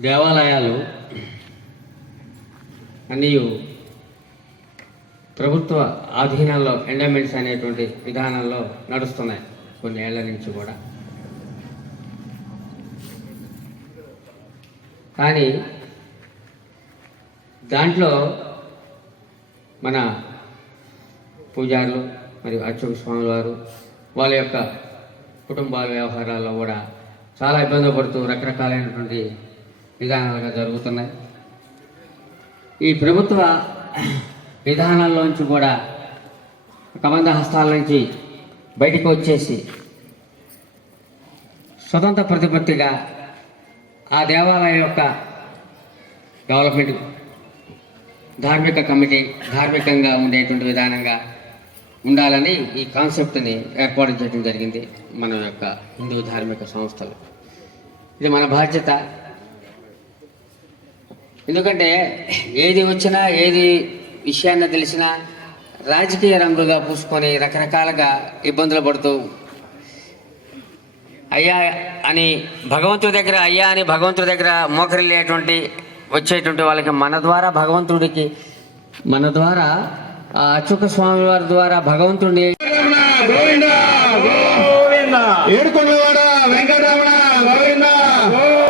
దేవాలయాలు అన్నీ ప్రభుత్వ ఆధీనంలో ఎండమెంట్స్ అనేటువంటి విధానంలో నడుస్తున్నాయి కొన్ని ఏళ్ళ నుంచి కూడా. కానీ దాంట్లో మన పూజారులు మరియు అర్చక స్వామి వారు వాళ్ళ యొక్క కుటుంబాల వ్యవహారాల్లో కూడా చాలా ఇబ్బంది పడుతూ రకరకాలైనటువంటి విధానాలుగా జరుగుతున్నాయి. ఈ ప్రభుత్వ విధానాల్లోంచి కూడా కమంద హస్తాల నుంచి బయటకు వచ్చేసి స్వతంత్ర ప్రతిపత్తిగా ఆ దేవాలయం యొక్క డెవలప్మెంట్ ధార్మిక కమిటీ ధార్మికంగా ఉండేటువంటి విధానంగా ఉండాలని ఈ కాన్సెప్ట్ని ఏర్పాటు చేయడం జరిగింది మన యొక్క హిందూ ధార్మిక సంస్థలు. ఇది మన బాధ్యత. ఎందుకంటే ఏది వచ్చినా ఏది విషయాన్ని తెలిసినా రాజకీయ రంగులుగా పూసుకొని రకరకాలుగా ఇబ్బందులు పడుతూ అయ్యా అని భగవంతుడి దగ్గర అయ్యా అని భగవంతుడి దగ్గర మోకరిల్లేటువంటి వచ్చేటువంటి వాళ్ళకి మన ద్వారా భగవంతుడికి మన ద్వారా అచ్యుక స్వామి వారి ద్వారా భగవంతుడిని గోవింద ఏడుకొండల